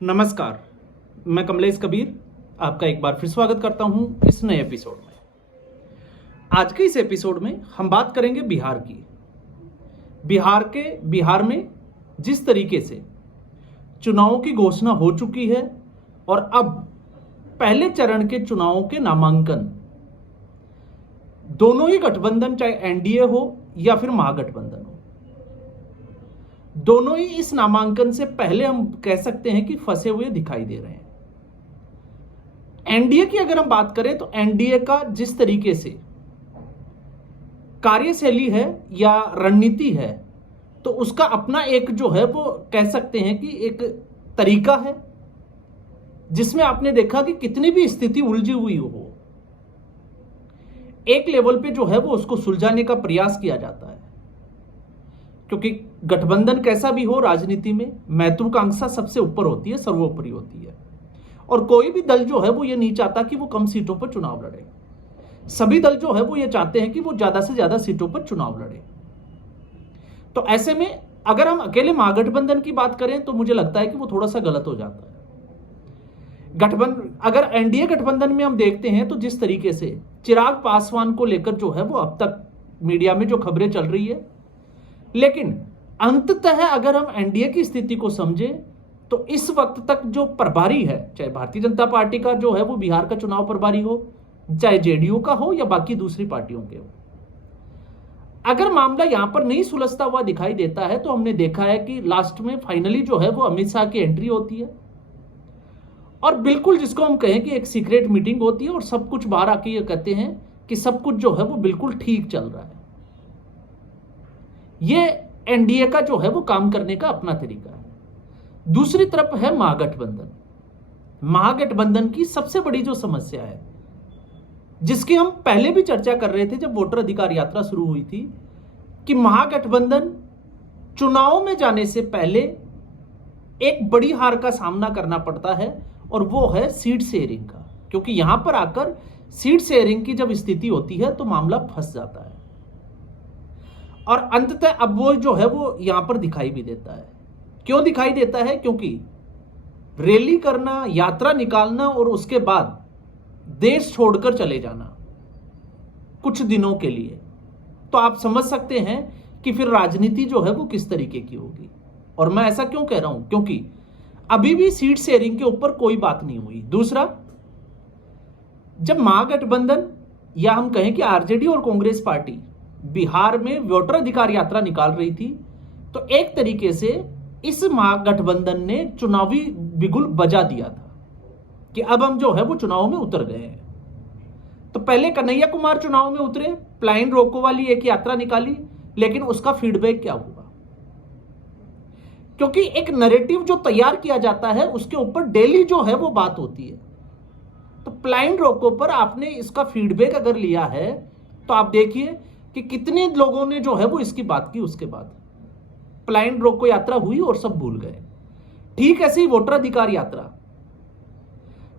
नमस्कार, मैं कमलेश कबीर आपका एक बार फिर स्वागत करता हूं इस नए एपिसोड में। आज के इस एपिसोड में हम बात करेंगे बिहार की। बिहार में जिस तरीके से चुनावों की घोषणा हो चुकी है और अब पहले चरण के चुनावों के नामांकन, दोनों ही गठबंधन, चाहे एनडीए हो या फिर महागठबंधन हो, दोनों ही इस नामांकन से पहले हम कह सकते हैं कि फंसे हुए दिखाई दे रहे हैं। एनडीए की अगर हम बात करें तो एनडीए का जिस तरीके से कार्यशैली है या रणनीति है, तो उसका अपना एक जो है वो कह सकते हैं कि एक तरीका है जिसमें आपने देखा कि कितनी भी स्थिति उलझी हुई हो, एक लेवल पे जो है वो उसको सुलझाने का प्रयास किया जाता है। क्योंकि गठबंधन कैसा भी हो, राजनीति में महत्वाकांक्षा सबसे ऊपर होती है, सर्वोपरि होती है। और कोई भी दल जो है वो ये नहीं चाहता कि वो कम सीटों पर चुनाव लड़े। सभी दल जो है वो ये चाहते हैं कि वो ज्यादा से ज्यादा सीटों पर चुनाव लड़े। तो ऐसे में अगर हम अकेले महागठबंधन की बात करें तो मुझे लगता है कि वो थोड़ा सा गलत हो जाता है। अगर एनडीए गठबंधन में हम देखते हैं तो जिस तरीके से चिराग पासवान को लेकर जो है वो अब तक मीडिया में जो खबरें चल रही है, लेकिन अंततः अगर हम एनडीए की स्थिति को समझें तो इस वक्त तक जो प्रभारी है, चाहे भारतीय जनता पार्टी का जो है वो बिहार का चुनाव प्रभारी हो, चाहे जेडीयू का हो या बाकी दूसरी पार्टियों के हो, अगर मामला यहां पर नहीं सुलझता हुआ दिखाई देता है तो हमने देखा है कि लास्ट में फाइनली जो है वो अमित शाह की एंट्री होती है और बिल्कुल जिसको हम कहें कि एक सीक्रेट मीटिंग होती है और सब कुछ बाहर आके ये कहते हैं कि सब कुछ जो है वो बिल्कुल ठीक चल रहा है। ये एनडीए का जो है वो काम करने का अपना तरीका है। दूसरी तरफ है महागठबंधन। महागठबंधन की सबसे बड़ी जो समस्या है, जिसकी हम पहले भी चर्चा कर रहे थे जब वोटर अधिकार यात्रा शुरू हुई थी, कि महागठबंधन चुनाव में जाने से पहले एक बड़ी हार का सामना करना पड़ता है और वो है सीट शेयरिंग का। क्योंकि यहां पर आकर सीट शेयरिंग की जब स्थिति होती है तो मामला फंस जाता है और अंततः अब वो जो है वो यहां पर दिखाई भी देता है। क्यों दिखाई देता है? क्योंकि रैली करना, यात्रा निकालना और उसके बाद देश छोड़कर चले जाना कुछ दिनों के लिए, तो आप समझ सकते हैं कि फिर राजनीति जो है वो किस तरीके की होगी। और मैं ऐसा क्यों कह रहा हूं? क्योंकि अभी भी सीट शेयरिंग के ऊपर कोई बात नहीं हुई। दूसरा, जब महागठबंधन या हम कहें कि आरजेडी और कांग्रेस पार्टी बिहार में वोटर अधिकार यात्रा निकाल रही थी, तो एक तरीके से इस महागठबंधन ने चुनावी बिगुल बजा दिया था कि अब हम जो है वो चुनाव में उतर गए हैं। तो पहले कन्हैया कुमार चुनाव में उतरे, प्लाइन रोको वाली एक यात्रा निकाली, लेकिन उसका फीडबैक क्या हुआ? क्योंकि एक नैरेटिव जो तैयार किया जाता है उसके ऊपर डेली जो है वो बात होती है। तो प्लाइन रोको पर आपने इसका फीडबैक अगर लिया है तो आप देखिए कि कितने लोगों ने जो है वो इसकी बात की। उसके बाद प्लाइन रोको यात्रा हुई और सब भूल गए। ठीक ऐसी वोटर अधिकार यात्रा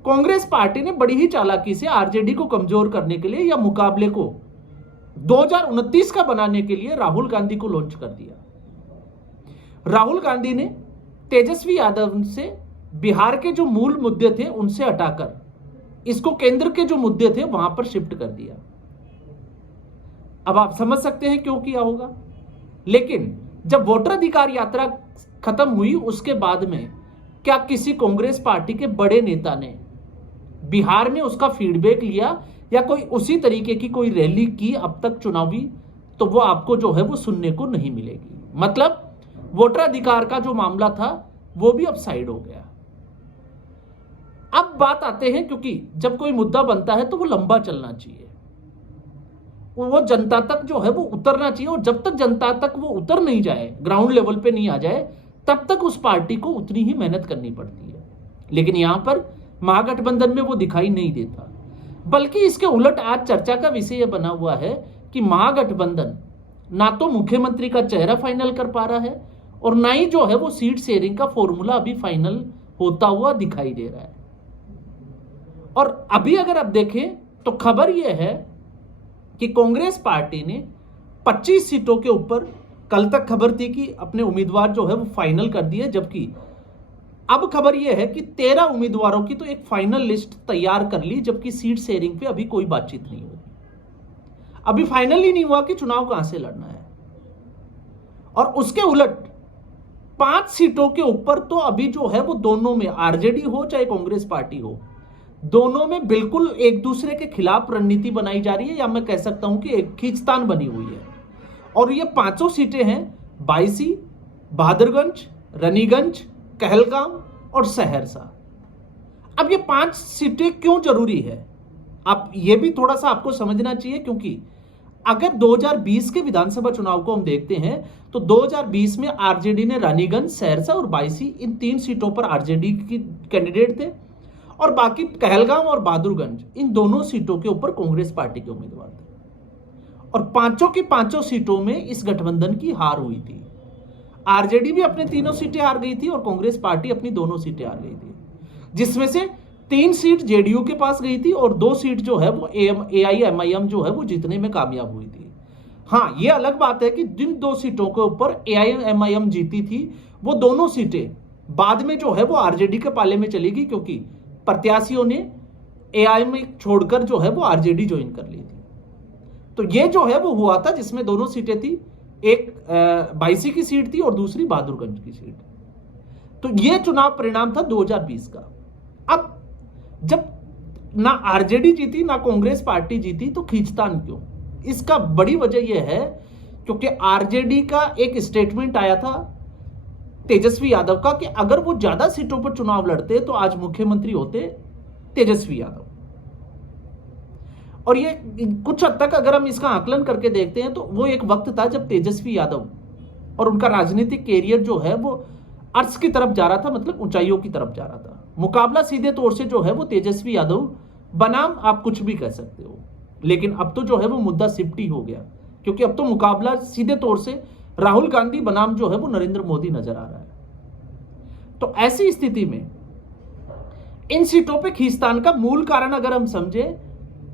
कांग्रेस पार्टी ने बड़ी ही चालाकी से आरजेडी को कमजोर करने के लिए या मुकाबले को 2029 का बनाने के लिए राहुल गांधी को लॉन्च कर दिया। राहुल गांधी ने तेजस्वी यादव से बिहार के जो मूल मुद्दे थे उनसे हटाकर इसको केंद्र के जो मुद्दे थे वहां पर शिफ्ट कर दिया। अब आप समझ सकते हैं क्यों किया होगा। लेकिन जब वोटर अधिकार यात्रा खत्म हुई उसके बाद में क्या किसी कांग्रेस पार्टी के बड़े नेता ने बिहार में उसका फीडबैक लिया या कोई उसी तरीके की कोई रैली की अब तक चुनावी? तो वो आपको जो है वो सुनने को नहीं मिलेगी। मतलब वोटर अधिकार का जो मामला था वो भी अब साइड हो गया। अब बात आते हैं, क्योंकि जब कोई मुद्दा बनता है तो वो लंबा चलना चाहिए, वो जनता तक जो है वो उतरना चाहिए। और जब तक जनता तक वो उतर नहीं जाए, ग्राउंड लेवल पे नहीं आ जाए, तब तक उस पार्टी को उतनी ही मेहनत करनी पड़ती है। लेकिन यहां पर महागठबंधन में वो दिखाई नहीं देता, बल्कि इसके उलट आज चर्चा का विषय यह बना हुआ है कि महागठबंधन ना तो मुख्यमंत्री का चेहरा फाइनल कर पा रहा है और ना ही जो है वो सीट शेयरिंग का फॉर्मूला अभी फाइनल होता हुआ दिखाई दे रहा है। और अभी अगर आप देखें तो खबर यह है कि कांग्रेस पार्टी ने 25 सीटों के ऊपर कल तक खबर थी कि अपने उम्मीदवार जो है वो फाइनल कर दिए, जबकि अब खबर यह है कि 13 उम्मीदवारों की तो एक फाइनल लिस्ट तैयार कर ली, जबकि सीट शेयरिंग पे अभी कोई बातचीत नहीं हुई। अभी फाइनल ही नहीं हुआ कि चुनाव कहां से लड़ना है। और उसके उलट 5 सीटों के ऊपर तो अभी जो है वो दोनों में, आरजेडी हो चाहे कांग्रेस पार्टी हो, दोनों में बिल्कुल एक दूसरे के खिलाफ रणनीति बनाई जा रही है, या मैं कह सकता हूं कि एक खींचतान बनी हुई है। और ये 5 सीटें हैं बायसी, बहादुरगंज, रानीगंज, कहलगांव और सहरसा। अब ये 5 सीटें क्यों जरूरी है, आप ये भी थोड़ा सा आपको समझना चाहिए, क्योंकि अगर 2020 के विधानसभा चुनाव को हम देखते हैं तो 2020 में आरजेडी ने रानीगंज, सहरसा और बायसी, इन 3 सीटों पर आरजेडी की कैंडिडेट थे, और बाकी कहलगांव और बहादुरगंज, इन दोनों सीटों के ऊपर कांग्रेस पार्टी के उम्मीदवार थे। और पांचों की पांचों सीटों में इस गठबंधन की हार हुई थी। आरजेडी भी अपने 3 सीटें हार गई थी और कांग्रेस पार्टी अपनी 2 सीटें हार गई थी, जिसमें से 3 सीट जेडीयू के पास गई थी और 2 सीट जो है वो एआईएमआईएम जो है वो जीतने में कामयाब हुई थी। हाँ, ये अलग बात है कि जिन 2 सीटों के ऊपर एआईएमआईएम जीती थी, वो दोनों सीटें बाद में जो है वो आरजेडी के पाले में चली गई, क्योंकि प्रत्याशियों ने एआईएम छोड़कर जो है वो आरजेडी ज्वाइन कर ली थी। तो ये जो है वो हुआ था, जिसमें दोनों सीटें थी, एक बायसी की सीट थी और दूसरी बहादुरगंज की सीट। तो ये चुनाव परिणाम था 2020 का। अब जब ना आरजेडी जीती ना कांग्रेस पार्टी जीती, तो खींचतान क्यों? इसका बड़ी वजह यह है क्योंकि आरजेडी का एक स्टेटमेंट आया था तेजस्वी यादव का कि अगर वो ज्यादा सीटों पर चुनाव लड़ते तो आज मुख्यमंत्री होते तेजस्वी यादव। और ये कुछ हद तक अगर हम इसका आकलन करके देखते हैं तो वो एक वक्त था जब तेजस्वी यादव और उनका राजनीतिक कैरियर जो है वो अर्श की तरफ जा रहा था, मतलब ऊंचाइयों की तरफ जा रहा था। मुकाबला सीधे तौर से जो है वो तेजस्वी यादव बनाम आप कुछ भी कह सकते हो, लेकिन अब तो जो है वो मुद्दा शिफ्ट ही हो गया, क्योंकि अब तो मुकाबला सीधे तौर से राहुल गांधी बनाम जो है वो नरेंद्र मोदी नजर आ रहा है। तो ऐसी स्थिति में इन सीटों पे खींचतान का मूल कारण अगर हम समझे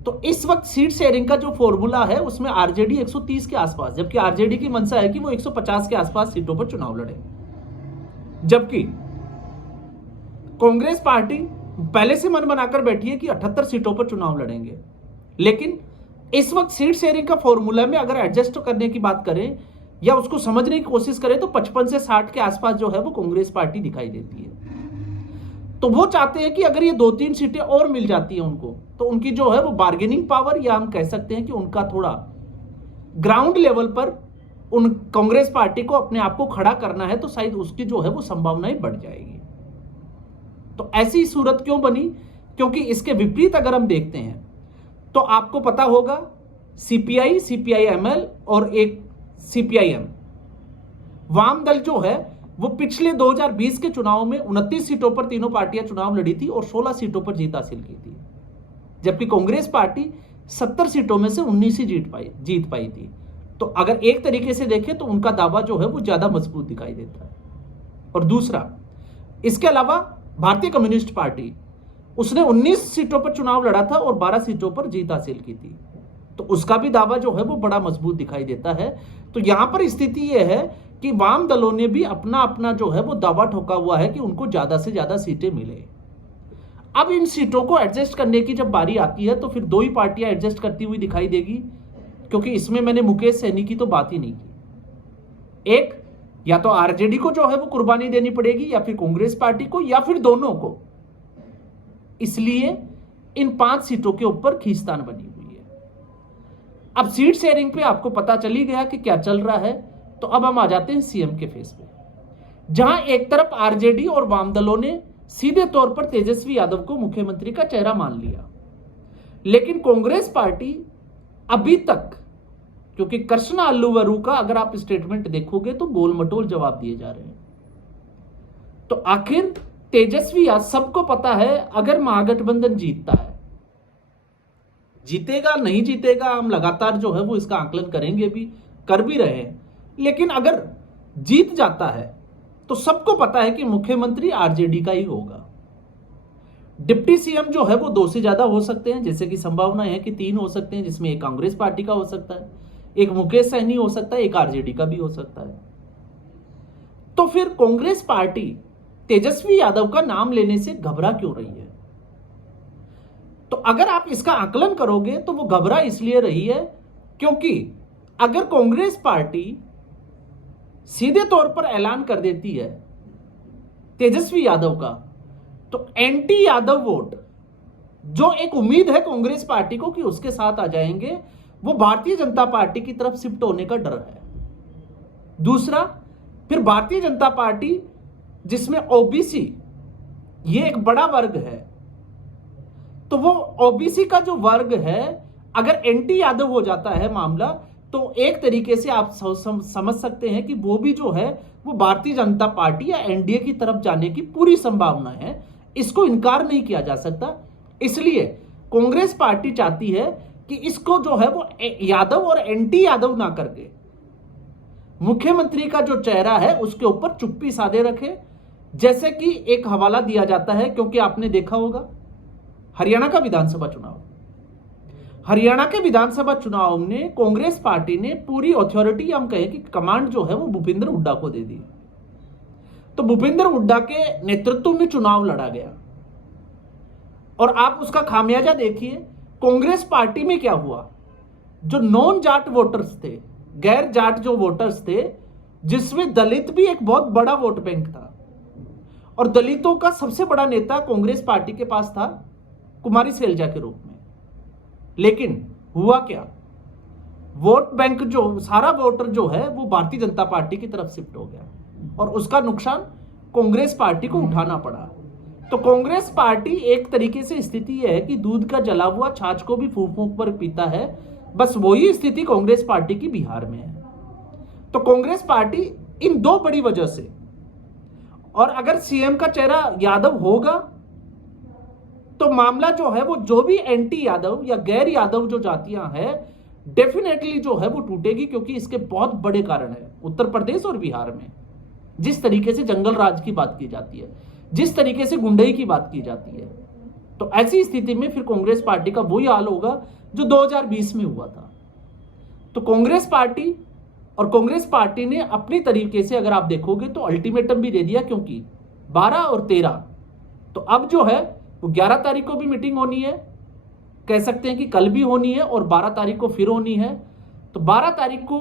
तो इस वक्त सीट शेयरिंग का जो फॉर्मूला है उसमें आरजेडी 130 के आसपास, जबकि आरजेडी की मंशा है कि वो 150 के आसपास सीटों पर चुनाव लड़े, जबकि कांग्रेस पार्टी पहले से मन बनाकर बैठी है कि 78 सीटों पर चुनाव लड़ेंगे। लेकिन इस वक्त सीट शेयरिंग का फॉर्मूला में अगर एडजस्ट करने की बात करें या उसको समझने की कोशिश करें तो 55 से 60 के आसपास जो है वो कांग्रेस पार्टी दिखाई देती है। तो वो चाहते हैं कि अगर ये 2-3 सीटें और मिल जाती हैं उनको, तो उनकी जो है वो बार्गेनिंग पावर, या हम कह सकते हैं कि उनका थोड़ा ग्राउंड लेवल पर उन कांग्रेस पार्टी को अपने आप को खड़ा करना है, तो शायद उसकी जो है वो संभावनाएं बढ़ जाएगी। तो ऐसी सूरत क्यों बनी? क्योंकि इसके विपरीत अगर हम देखते हैं तो आपको पता होगा सीपीआई, सीपीआईएमएल और एक सीपीआईएम, वाम दल जो है वो पिछले 2020 के चुनाव में 29 सीटों पर तीनों पार्टियां चुनाव लड़ी थी और 16 सीटों पर जीत हासिल की थी, जबकि कांग्रेस पार्टी 70 सीटों में से 19 ही जीत पाई थी। तो अगर एक तरीके से देखें तो उनका दावा जो है वो ज्यादा मजबूत दिखाई देता है। और दूसरा, इसके अलावा भारतीय कम्युनिस्ट पार्टी, उसने 19 सीटों पर चुनाव लड़ा था और 12 सीटों पर जीत हासिल की थी, तो उसका भी दावा जो है वो बड़ा मजबूत दिखाई देता है। तो यहां पर स्थिति यह है कि वाम दलों ने भी अपना अपना जो है वो दावा ठोका हुआ है कि उनको ज्यादा से ज्यादा सीटें मिले। अब इन सीटों को एडजस्ट करने की जब बारी आती है तो फिर 2 ही पार्टियां एडजस्ट करती हुई दिखाई देगी, क्योंकि इसमें मैंने मुकेश सहनी की तो बात ही नहीं की। एक, या तो आरजेडी को जो है वो कुर्बानी देनी पड़ेगी, या फिर कांग्रेस पार्टी को, या फिर दोनों को। इसलिए इन 5 सीटों के ऊपर खींचतान बनी हुई है। अब सीट शेयरिंग पे आपको पता चली गया कि क्या चल रहा है, तो अब हम आ जाते हैं सीएम के फेस पे, जहां एक तरफ आरजेडी और वाम दलों ने सीधे तौर पर तेजस्वी यादव को मुख्यमंत्री का चेहरा मान लिया, लेकिन कांग्रेस पार्टी अभी तक, क्योंकि कृष्णा अल्लूवरू का अगर आप स्टेटमेंट देखोगे तो गोल मटोल जवाब दिए जा रहे हैं, तो आखिर तेजस्वी यादव, सबको पता है अगर महागठबंधन जीतता है, जीतेगा नहीं जीतेगा हम लगातार जो है वो इसका आकलन करेंगे भी, कर भी रहे हैं, लेकिन अगर जीत जाता है तो सबको पता है कि मुख्यमंत्री आरजेडी का ही होगा। डिप्टी सीएम जो है वो 2 से ज्यादा हो सकते हैं, जैसे कि संभावना है कि 3 हो सकते हैं, जिसमें एक कांग्रेस पार्टी का हो सकता है, एक मुकेश सहनी हो सकता है, एक आरजेडी का भी हो सकता है। तो फिर कांग्रेस पार्टी तेजस्वी यादव का नाम लेने से घबरा क्यों रही है? तो अगर आप इसका आकलन करोगे तो वो घबरा इसलिए रही है क्योंकि अगर कांग्रेस पार्टी सीधे तौर पर ऐलान कर देती है तेजस्वी यादव का, तो एंटी यादव वोट जो एक उम्मीद है कांग्रेस पार्टी को कि उसके साथ आ जाएंगे, वो भारतीय जनता पार्टी की तरफ शिफ्ट होने का डर है। दूसरा, फिर भारतीय जनता पार्टी जिसमें ओबीसी ये एक बड़ा वर्ग है, तो वो ओबीसी का जो वर्ग है अगर एंटी यादव हो जाता है मामला, तो एक तरीके से आप समझ सकते हैं कि वो भी जो है वो भारतीय जनता पार्टी या एनडीए की तरफ जाने की पूरी संभावना है। इसको इनकार नहीं किया जा सकता। इसलिए कांग्रेस पार्टी चाहती है कि इसको जो है वो यादव और एंटी यादव ना करके मुख्यमंत्री का जो चेहरा है उसके ऊपर चुप्पी साधे रखे। जैसे कि एक हवाला दिया जाता है, क्योंकि आपने देखा होगा हरियाणा का विधानसभा चुनाव, हरियाणा के विधानसभा चुनाव में कांग्रेस पार्टी ने पूरी अथॉरिटी, हम कहें कि कमांड जो है वो भूपेंद्र हुड्डा को दे दी। तो भूपेंद्र हुड्डा के नेतृत्व में चुनाव लड़ा गया और आप उसका खामियाजा देखिए। कांग्रेस पार्टी में क्या हुआ, जो नॉन जाट वोटर्स थे, गैर जाट जो वोटर्स थे, जिसमें दलित भी एक बहुत बड़ा वोट बैंक था और दलितों का सबसे बड़ा नेता कांग्रेस पार्टी के पास था कुमारी सैलजा के रूप में। लेकिन हुआ क्या, वोट बैंक जो सारा वोटर जो है वो भारतीय जनता पार्टी की तरफ शिफ्ट हो गया और उसका नुकसान कांग्रेस पार्टी को उठाना पड़ा। तो कांग्रेस पार्टी एक तरीके से स्थिति यह है कि दूध का जला हुआ छाछ को भी फूंक फूंक पर पीता है, बस वही स्थिति कांग्रेस पार्टी की बिहार में है। तो कांग्रेस पार्टी इन दो बड़ी वजह से, और अगर सीएम का चेहरा यादव होगा तो मामला जो है वो जो भी एंटी यादव या गैर यादव जो जातियां हैं डेफिनेटली जो है वो टूटेगी, क्योंकि इसके बहुत बड़े कारण है। उत्तर प्रदेश और बिहार में जिस तरीके से जंगल राज की बात की जाती है, जिस तरीके से गुंडई की बात की जाती है, तो ऐसी स्थिति में फिर कांग्रेस पार्टी का वही हाल होगा जो 2020 में हुआ था। तो कांग्रेस पार्टी ने अपनी तरीके से अगर आप देखोगे तो अल्टीमेटम भी दे दिया, क्योंकि 12 और 13 तो अब जो है वो 11 तारीख को भी मीटिंग होनी है, कह सकते हैं कि कल भी होनी है और 12 तारीख को फिर होनी है। तो 12 तारीख को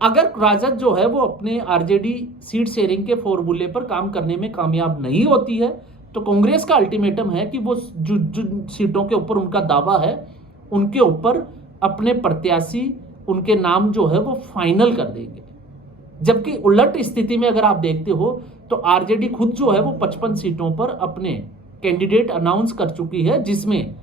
अगर राजद जो है वो अपने आरजेडी सीट शेयरिंग के फॉर्मूले पर काम करने में कामयाब नहीं होती है, तो कांग्रेस का अल्टीमेटम है कि वो जो सीटों के ऊपर उनका दावा है उनके ऊपर अपने प्रत्याशी, उनके नाम जो है वो फाइनल कर देंगे। जबकि उलट स्थिति में अगर आप देखते हो तो आरजेडी खुद जो है वो 55 सीटों पर अपने कैंडिडेट अनाउंस कर चुकी है, जिसमें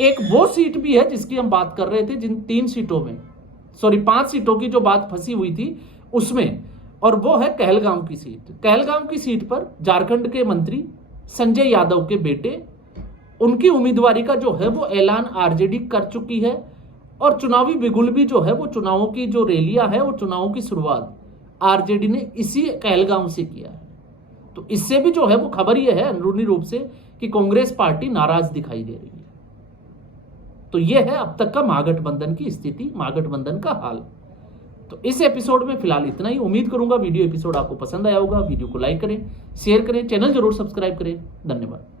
एक वो सीट भी है जिसकी हम बात कर रहे थे, जिन 5 सीटों की जो बात फंसी हुई थी उसमें, और वो है कहलगांव की सीट। कहलगांव की सीट पर झारखंड के मंत्री संजय यादव के बेटे, उनकी उम्मीदवारी का जो है वो ऐलान आरजेडी कर चुकी है और चुनावी बिगुल भी जो है वो चुनावों की जो रैलियां है वो चुनावों की शुरुआत आरजेडी ने इसी कहलगांव से किया है। तो इससे भी जो है वो खबर यह है अंदरूनी रूप से कि कांग्रेस पार्टी नाराज दिखाई दे रही है। तो यह है अब तक का महागठबंधन की स्थिति, महागठबंधन का हाल। तो इस एपिसोड में फिलहाल इतना ही। उम्मीद करूंगा वीडियो एपिसोड आपको पसंद आया होगा। वीडियो को लाइक करें, शेयर करें, चैनल जरूर सब्सक्राइब करें। धन्यवाद।